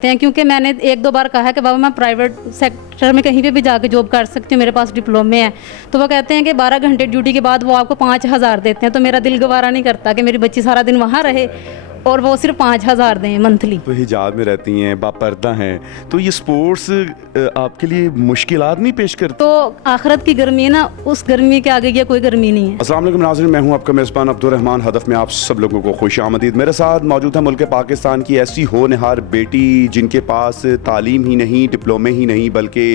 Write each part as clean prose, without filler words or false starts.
हैं क्योंकि मैंने एक दो बार कहा है कि बाबा मैं प्राइवेट सेक्टर में कहीं पे भी जाके जॉब कर सकती हूँ, मेरे पास डिप्लोमे है। तो वो कहते हैं कि 12 घंटे ड्यूटी के बाद वो आपको 5,000 देते हैं। तो मेरा दिल गवारा नहीं करता कि मेरी बच्ची सारा दिन वहाँ रहे और वो सिर्फ 5,000 दें मंथली। तो हिजाब में रहती हैं, बापर्दा हैं, तो ये स्पोर्ट्स आपके लिए मुश्किलात नहीं पेश करते? तो आखिरत की गर्मी है ना, उस गर्मी के आगे ये कोई गर्मी नहीं है। अस्सलाम वालेकुम नाज़रीन, मैं हूं आपका मेज़बान अब्दुल रहमान। हदफ में आप सब लोगों को खुश आमदीद। मेरे साथ मौजूद है मुल्क पाकिस्तान की ऐसी होनहार बेटी जिनके पास तालीम ही नहीं, डिप्लोमे ही नहीं, बल्कि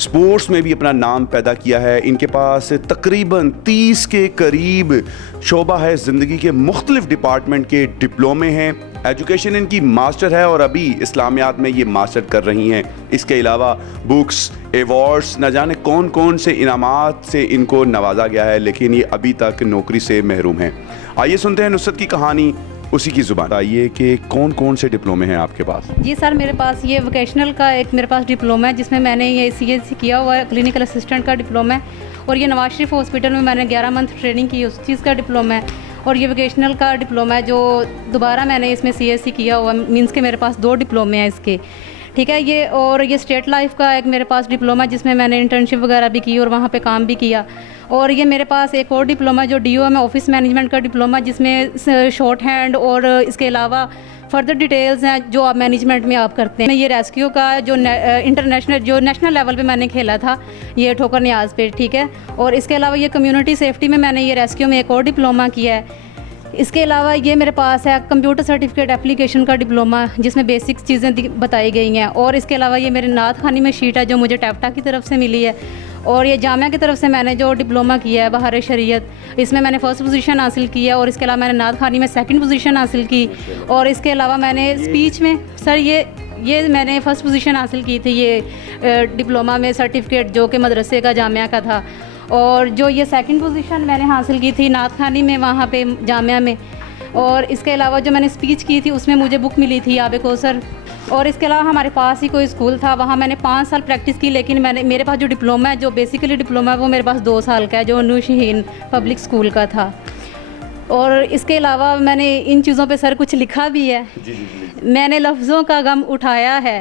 स्पोर्ट्स में भी अपना नाम पैदा किया है। इनके पास तकरीबन 30 के करीब शोबा है, ज़िंदगी के मुख्तलिफ डिपार्टमेंट के डिप्लोमे हैं। एजुकेशन इनकी मास्टर है और अभी इस्लामियात में ये मास्टर कर रही हैं। इसके अलावा बुक्स, अवार्ड्स, न जाने कौन कौन से इनामात से इनको नवाजा गया है, लेकिन ये अभी तक नौकरी से महरूम हैं। आइए सुनते हैं नुसरत की कहानी उसी की ज़ुबान। आइए कि कौन कौन से डिप्लोमे हैं आपके पास? जी सर, मेरे पास ये वोकेशनल का एक मेरे पास डिप्लोमा है जिसमें मैंने ये CSC किया हुआ है, क्लिनिकल असिस्टेंट का डिप्लोमा है। और ये नवाज शरीफ हॉस्पिटल में मैंने 11 मंथ ट्रेनिंग की, उस चीज़ का डिप्लोमा है। और ये वोकेशनल का डिप्लोमा है जो दोबारा मैंने इसमें CSC किया हुआ, मीन्स के मेरे पास 2 डिप्लोमे हैं इसके, ठीक है। ये और ये स्टेट लाइफ का एक मेरे पास डिप्लोमा जिसमें मैंने इंटर्नशिप वगैरह भी की और वहाँ पे काम भी किया। और ये मेरे पास एक और डिप्लोमा जो DO में ऑफिस मैनेजमेंट का डिप्लोमा, जिसमें शॉर्ट हैंड और इसके अलावा फर्दर डिटेल्स हैं जो आप मैनेजमेंट में आप करते हैं। ये रेस्क्यू का जो इंटरनेशनल जो नेशनल लेवल पे मैंने खेला था, ये ठोकर न्याज पे, ठीक है। और इसके अलावा ये कम्युनिटी सेफ्टी में मैंने ये रेस्क्यू में एक और डिप्लोमा किया है। इसके अलावा ये मेरे पास है कंप्यूटर सर्टिफिकेट एप्लीकेशन का डिप्लोमा जिसमें बेसिक चीज़ें बताई गई हैं। और इसके अलावा ये मेरे नात खानी में शीट है जो मुझे टैप्टा की तरफ से मिली है। और ये जामिया की तरफ से मैंने जो डिप्लोमा किया है बहार शरीयत, इसमें मैंने फर्स्ट पोजीशन हासिल की है। और इसके अलावा मैंने नात खानी में सेकंड पोजीशन हासिल की। और इसके अलावा मैंने स्पीच में सर ये मैंने फ़र्स्ट पोजीशन हासिल की थी ये डिप्लोमा में सर्टिफिकेट जो कि मदरसे का जामिया का था। और जो ये सेकंड पोजीशन मैंने हासिल की थी नात खानी में वहाँ पे जामिया में। और इसके अलावा जो मैंने स्पीच की थी उसमें मुझे बुक मिली थी आब कौसर। और इसके अलावा हमारे पास ही कोई स्कूल था, वहाँ मैंने 5 साल प्रैक्टिस की। लेकिन मेरे पास जो डिप्लोमा है, जो बेसिकली डिप्लोमा है, वो मेरे पास 2 साल का है जो नूर शहीन पब्लिक स्कूल का था। और इसके अलावा मैंने इन चीज़ों पे सर कुछ लिखा भी है। मैंने लफ्ज़ों का गम उठाया है,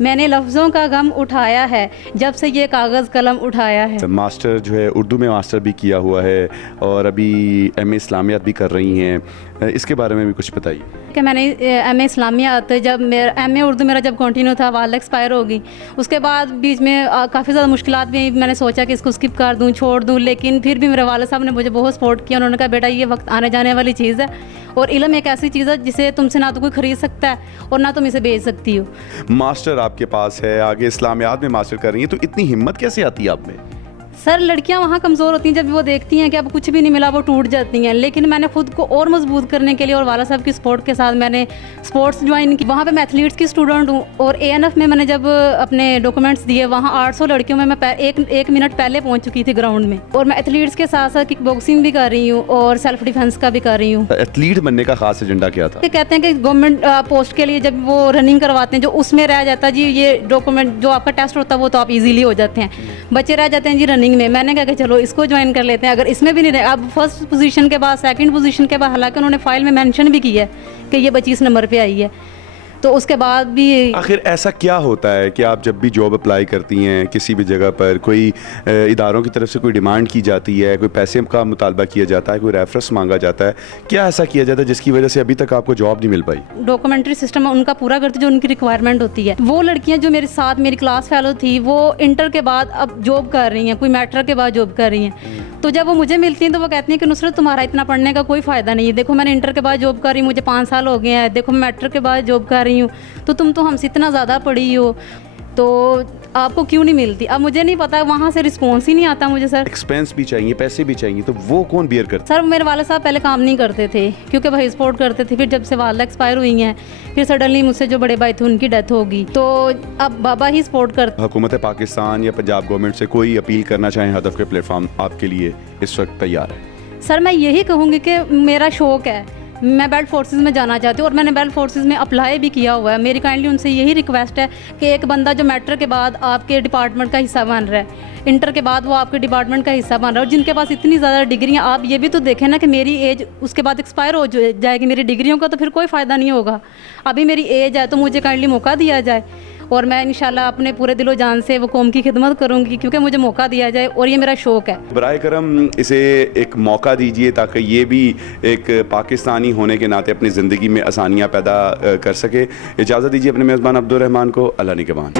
मैंने लफ्ज़ों का गम उठाया है जब से ये कागज़ कलम उठाया है। मास्टर जो है उर्दू में मास्टर भी किया हुआ है और अभी MA इस्लामियात भी कर रही हैं, इसके बारे में भी कुछ बताइए। कि मैंने MA इस्लामियात जब मेरा MA उर्दू मेरा जब कंटिन्यू था, वाल एक्सपायर हो गई। उसके बाद बीच में काफ़ी ज़्यादा मुश्किलात भी, मैंने सोचा कि इसको स्किप कर दूं, छोड़ दूं। लेकिन फिर भी मेरे वाले साहब ने मुझे बहुत सपोर्ट किया। उन्होंने कहा बेटा ये वक्त आने जाने वाली चीज़ है और इल्म एक ऐसी चीज़ है जिसे तुमसे ना तो कोई ख़रीद सकता है और ना तुम इसे बेच सकती हो। मास्टर आपके पास है, आगे इस्लामियात में मास्टर कर रही हैं, तो इतनी हिम्मत कैसे आती है आप में? सर लड़कियां वहाँ कमज़ोर होती हैं, जब वो देखती हैं कि अब कुछ भी नहीं मिला वो टूट जाती हैं। लेकिन मैंने खुद को और मजबूत करने के लिए और वाला साहब की सपोर्ट के साथ मैंने स्पोर्ट्स ज्वाइन की। वहाँ पे मैं एथलीट्स की स्टूडेंट हूँ। और ANF में मैंने जब अपने डॉक्यूमेंट्स दिए, वहाँ 800 लड़कियों में मैं एक मिनट पहले पहुँच चुकी थी ग्राउंड में। और मैं एथलीट्स के साथ साथ किक बॉक्सिंग भी कर रही हूँ और सेल्फ डिफेंस का भी कर रही हूँ। एथलीट बनने का खास एजेंडा क्या था? कहते हैं कि गवर्नमेंट पोस्ट के लिए जब वो रनिंग करवाते हैं, जो उसमें रह जाता है जी ये डॉक्यूमेंट जो आपका टेस्ट होता है वो तो आप इजीली हो जाते हैं, बच्चे रह जाते हैं जी रनिंग में। मैंने कहा कि चलो इसको ज्वाइन कर लेते हैं, अगर इसमें भी नहीं रहे। अब फर्स्ट पोजीशन के बाद सेकंड पोजीशन के बाद, हालांकि उन्होंने फाइल में मेंशन भी किया है कि ये 25 नंबर पे आई है, तो उसके बाद भी। आखिर ऐसा क्या होता है कि आप जब भी जॉब अप्लाई करती हैं किसी भी जगह पर, कोई इदारों की तरफ से कोई डिमांड की जाती है, कोई पैसे का मुतालबा किया जाता है, कोई रेफरेंस मांगा जाता है, क्या ऐसा किया जाता है जिसकी वजह से अभी तक आपको जॉब नहीं मिल पाई? डॉक्यूमेंट्री सिस्टम उनका पूरा करते जो उनकी रिक्वायरमेंट होती है। वो लड़कियां जो मेरे साथ मेरी क्लास फेलो थी वो इंटर के बाद अब जॉब कर रही हैं, कोई मैट्रिक के बाद जॉब कर रही हैं। तो जब वो मुझे मिलती हैं तो वो कहती हैं कि नुसरत तुम्हारा इतना पढ़ने का कोई फ़ायदा नहीं है, देखो मैंने इंटर के बाद जॉब कर रही हूँ, मुझे 5 साल हो गए हैं, देखो मैं मैट्रिक के बाद जॉब कर रही हूँ, तो तुम तो हमसे इतना ज़्यादा पढ़ी हो, तो आपको क्यों नहीं मिलती? अब मुझे नहीं पता, वहाँ से रिस्पॉन्स ही नहीं आता मुझे। सर एक्सपेंस भी चाहिए, पैसे भी चाहिए, तो वो कौन बियर करता? सर मेरे वाले साहब पहले काम नहीं करते थे क्योंकि भाई सपोर्ट करते थे। फिर जब से वाला एक्सपायर हुई हैं, फिर सडनली मुझसे जो बड़े भाई थे उनकी डेथ होगी, तो अब बाबा ही सपोर्ट करते। हुकूमत पाकिस्तान या पंजाब गवर्नमेंट से कोई अपील करना चाहें, हदफ के प्लेटफॉर्म आपके लिए इस वक्त तैयार है? सर मैं यही कहूँगी कि मेरा शौक़ है मैं बेल्ट फोर्सेस में जाना चाहती हूँ और मैंने बेल्ट फोर्सेस में अप्लाई भी किया हुआ है। मेरी काइंडली उनसे यही रिक्वेस्ट है कि एक बंदा जो मैट्रिक के बाद आपके डिपार्टमेंट का हिस्सा बन रहा है, इंटर के बाद वो आपके डिपार्टमेंट का हिस्सा बन रहा है, और जिनके पास इतनी ज़्यादा डिग्रियाँ, आप ये भी तो देखें ना कि मेरी एज उसके बाद एक्सपायर हो जाएगी मेरी डिग्रियों का, तो फिर कोई फ़ायदा नहीं होगा। अभी मेरी एज है तो मुझे काइंडली मौका दिया जाए और मैं इंशाल्लाह अपने पूरे दिलो जान से वो कौम की खिदमत करूँगी, क्योंकि मुझे मौका दिया जाए और ये मेरा शौक़ है। बराए करम इसे एक मौका दीजिए ताकि ये भी एक पाकिस्तानी होने के नाते अपनी ज़िंदगी में आसानियाँ पैदा कर सके। इजाज़त दीजिए अपने मेज़बान अब्दुल रहमान को। अल्लाह निगहबान।